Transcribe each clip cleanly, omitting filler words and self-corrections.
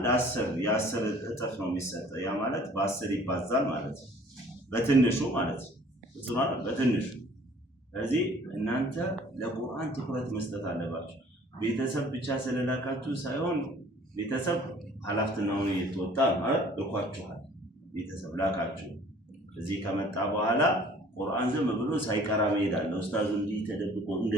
አንድ 10 የ10 እጥፍ ነው የሚሰጠው ያ ማለት በ10 ይባዛል ማለት ነው በትንሹ ማለት ነው በትንሹ ስለዚህ እናንተ ለቁርአን ትኩረት መስጠት አለባችሁ ቤተሰብ ብቻ ስለላካችሁ ሳይሆን ቤተሰብ ኃላፊነቱን እየተወጣ ማለት ልኳችኋል ቤተሰብ ላካችሁ እዚህ ከመጣ በኋላ ቁርአን ዝም ብሎ ሳይቀራ መሄዳለ ኡስታዙ እንዲህ ተደብቆ እንደ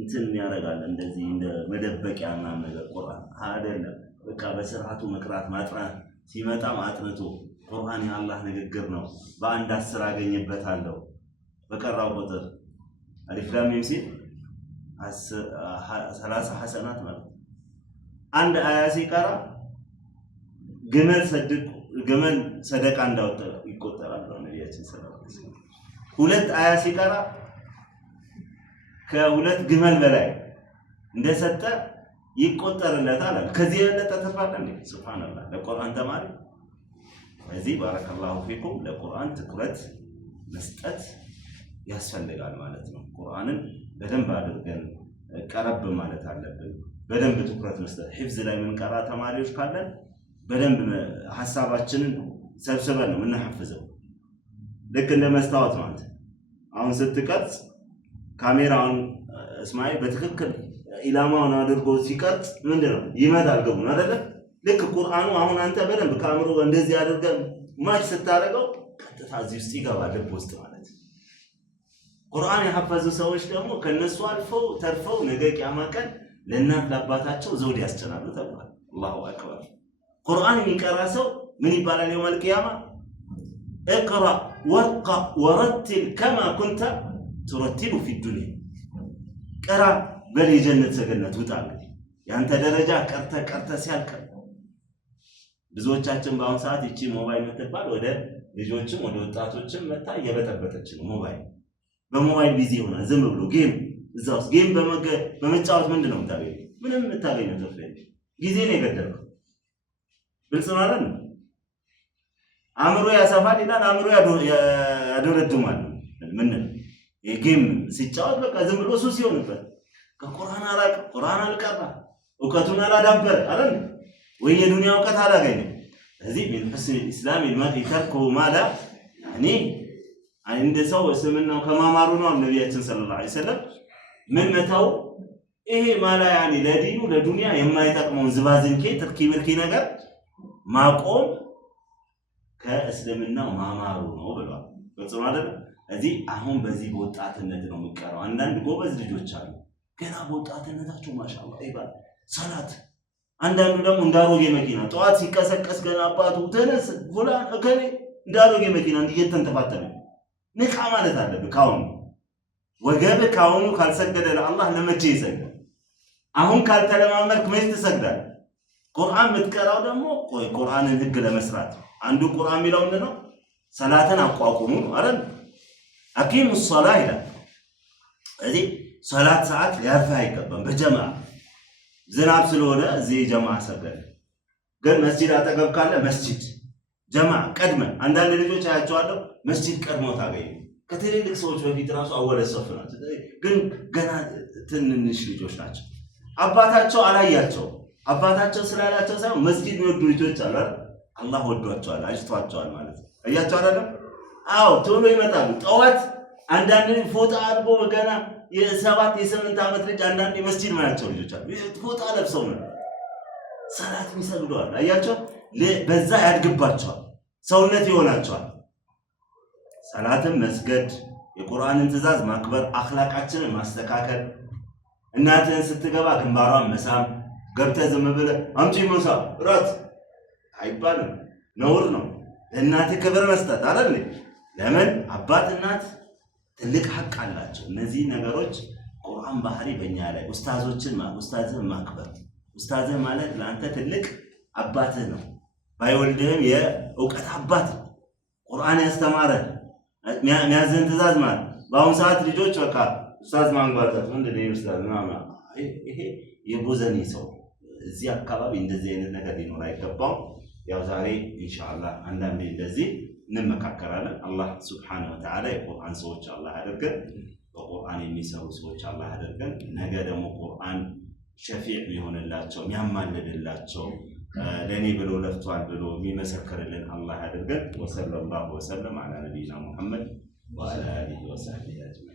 እንትን ያረጋል እንደዚህ እንደ መደበቂያ ምናምን ነገር ቁርአን አይደለም በቃ በስርዓቱ መቅራት ማጥራት ሲመጣ ማጥነቱ ቁርአን የአላህ ንግግር ነው በአንድ 10 አገኝበታለሁ በቀራው ቁጥር አሊፍ ላም ሚም ሲል 30 ሐሰናት ማለት አንድ አያ ሲቀራ ግመል ሰደቃ እንዳወጣ ይቆጠራል ነብያችን ሰለላሁ ዐለይሂ ወሰለም ሁለት አያ ሲቀራ ከሁለት ግመል በላይ እንደሰጠ ይቆጠርለታል ከዚህ የበለጠ ተፋቀ እንዴ ሱብሃንአላህ ለቁርአን ተማሪ እዚህ ባረከላሁ ፊኩም ለቁርአን ትኩረት መስጠት ያስፈልጋል ማለት ነው ቁርአንን በደንብ አድርገን ቀረብ ማለት አለብን በደንብ ትኩረት መስጠት ሒፍዝ ላይ ምን ቀራ ተማሪዎች ካለን በደንብ ሐሳባችንን ሰብስበን ነው ምንሐፍዘው ልክ እንደ መስታወት ማለት አሁን ስትቀርጽ ካሜራውን እስማኤል በትክክል ኢላማውን አድርጎ ሲቀርጽ ምንድነው ይመጣል ገቡን አይደለ ልክ ቁርአኑ አሁን አንተ በደንብ ካሜራው እንደዚህ አድርገን ማች ስታረገው ቀጥታ እዚህ ውስጥ ይገባል ልብ ውስጥ ማለት ቁርአን የሐፈዙ ሰዎች ደግሞ ከነሱ አልፈው ተርፈው ነገ ቂያማ ቀን ለእናት ለአባታቸው ዘውድ ያስጨናሉ ተብሏል አላሁ አክበር ቁርአን የሚቀራ ሰው ምን ይባላል የውመል ቂያማ اقرأ وارقى ورتل كما كنت ترتل في الدنيا قرأ بلي جنة سجنة وጣ እንግዲህ ያንተ ደረጃ ቀርተ ሲያልቅ ብዙዎቻችን በአሁን ሰዓት እቺ ሞባይል መተባል ወደ ልጆችም ወደ ወጣቶችም መታ የበጠበጠች ነው ሞባይል በሞባይል ቢዚ ሆነ ዝም ብሎ ጌም እዛው ጌም በመጫወት ምንድነው የምታገኘው ምንም የምታገኘው ተፈለ ጊዜ ነው የገደለው ግልጽ ማለት ነው አምሮ ያሰፋል ይላል አምሮ ያደረድማል ምን የጌም ሲጫወት በቃ ዝም ብሎ ሱስ ይሆንበት ከቁርአን አራቅ ቁርአን አልቀራ ወቀቱን አላዳበር አይደል ወይ የዱንያ ወቀት አላገኘ እዚህ ምን ፍስል እስላም المرء تركه ما لا يعني عند ሰው እስልምናው ከማማሩ ነው ነብያችን ሰለላሁ ዐለይሂ ወሰለም ምን መተው ይሄ ማላ يعني ለዲኑ ለዱንያ የማይጠቅመው ዝባዝንኬ ተርኪብልኪ ነገር ማቆም ከእስልምናው ማማሩ ነው ብሏል በጽኑ አይደል እዚህ አሁን በዚህ በወጣትነት ነው የሚቀረው አንዳንድ ጎበዝ ልጆች አሉ ገና በወጣትነታቸው ማሻአላህ ይባል ሰላት አንዳንዱ ደግሞ እንዳሮጌ መኪና ጧት ሲቀሰቀስ ገና አባቱ ተነስ ፉላን እከሌ እንዳሮጌ መኪና እየተንተፋተነ ንቃ ማለት አለበት ካሁን ወገብ ካሁኑ ካልሰገደ ለአላህ ለመቼ ይሰግዳል አሁን ካልተለማመድክ መቼ ትሰግዳል ቁርአን ምትቀራው ደግሞ ቁርአንን ህግ ለመስራት አንዱ ቁርአን የሚለው ምንድነው ሰላትን አቋቁሙ አይደል አቂሙ الصلاه ይላል እዚህ ሰላት ሰዓት ሊያርፍ አይገባም በጀማዓ ዝናብ ስለሆነ እዚህ ጀማዓ ሰገደ ግን መስጂድ አጠገብ ካለ መስጂድ ጀማዓ ቀድመ አንዳንድ ልጆች አያቸዋለሁ መስጂድ ቀድሞ ታገኙ ከትልልቅ ሰዎች በፊት ራሱ አወለ ሰፍ ናቸው ግን ገና ትንንሽ ልጆች ናቸው አባታቸው አላያቸው አባታቸው ስላላቸው ሳይሆን መስጂድ የሚወዱ ልጆች አሉ አላህ ወዷቸዋል አጅቷቸዋል ማለት ነው አያቸው አይደለም አው ቶሎ ይመጣሉ ጠዋት አንዳንድ ፎጣ አድርጎ ገና የ7 የ8 ዓመት ልጅ አንዳንድ መስጂድ ማያቸው ልጆች አሉ ፎጣ ለብሰው ነው ሰላት የሚሰግዱዋል አያቸው በዛ ያድግባቸዋል ሰውነት ይሆናቸዋል ሰላትን መስገድ የቁርአንን ትእዛዝ ማክበር አኽላቃችንን ማስተካከል እናትህን ስትገባ ግንባሯን መሳም ገብተህ ዝም ብለህ አምጪ ሙሳ ራት አይባልም ነውር ነው እናትህ ክብር መስጠት አይደል ለምን አባት እናት ትልቅ ሐቅ አላቸው እነዚህ ነገሮች ቁርአን ባህሪ በእኛ ላይ ኡስታዝን ማክበር ኡስታዝህ ማለት ለአንተ ትልቅ አባትህ ነው ባይወልድህም የእውቀት አባት ቁርአን ያስተማረ የሚያዝን ትእዛዝ ማለት በአሁን ሰዓት ልጆች በቃ ኡስታዝ ማንጓጠጥ ምንድነው ኡስታዝ ማማ ይሄ የቦዘኒ ሰው እዚህ አካባቢ እንደዚህ አይነት ነገር ሊኖር አይገባም ያው ዛሬ ኢንሻአላህ አንዳንዴ እንደዚህ እንመካከራለን አላህ Subhanahu Wa Ta'ala የቁርአን ሰዎች አላህ ያደርገን በቁርአን የሚሰሩ ሰዎች አላህ ያደርገን ነገ ደግሞ ቁርአን ሸፊዕ ይሆንላቸው የሚያማልድላቸው ለኔ ብሎ ለፍቷል ብሎ የሚመሰክርልን አላህ ያድርገን። ወሰለላሁ ወሰለም ዐላ ነቢይና ሙሐመድ ወዐላ አሊሂ ወሰህቢሂ አጅመዒን።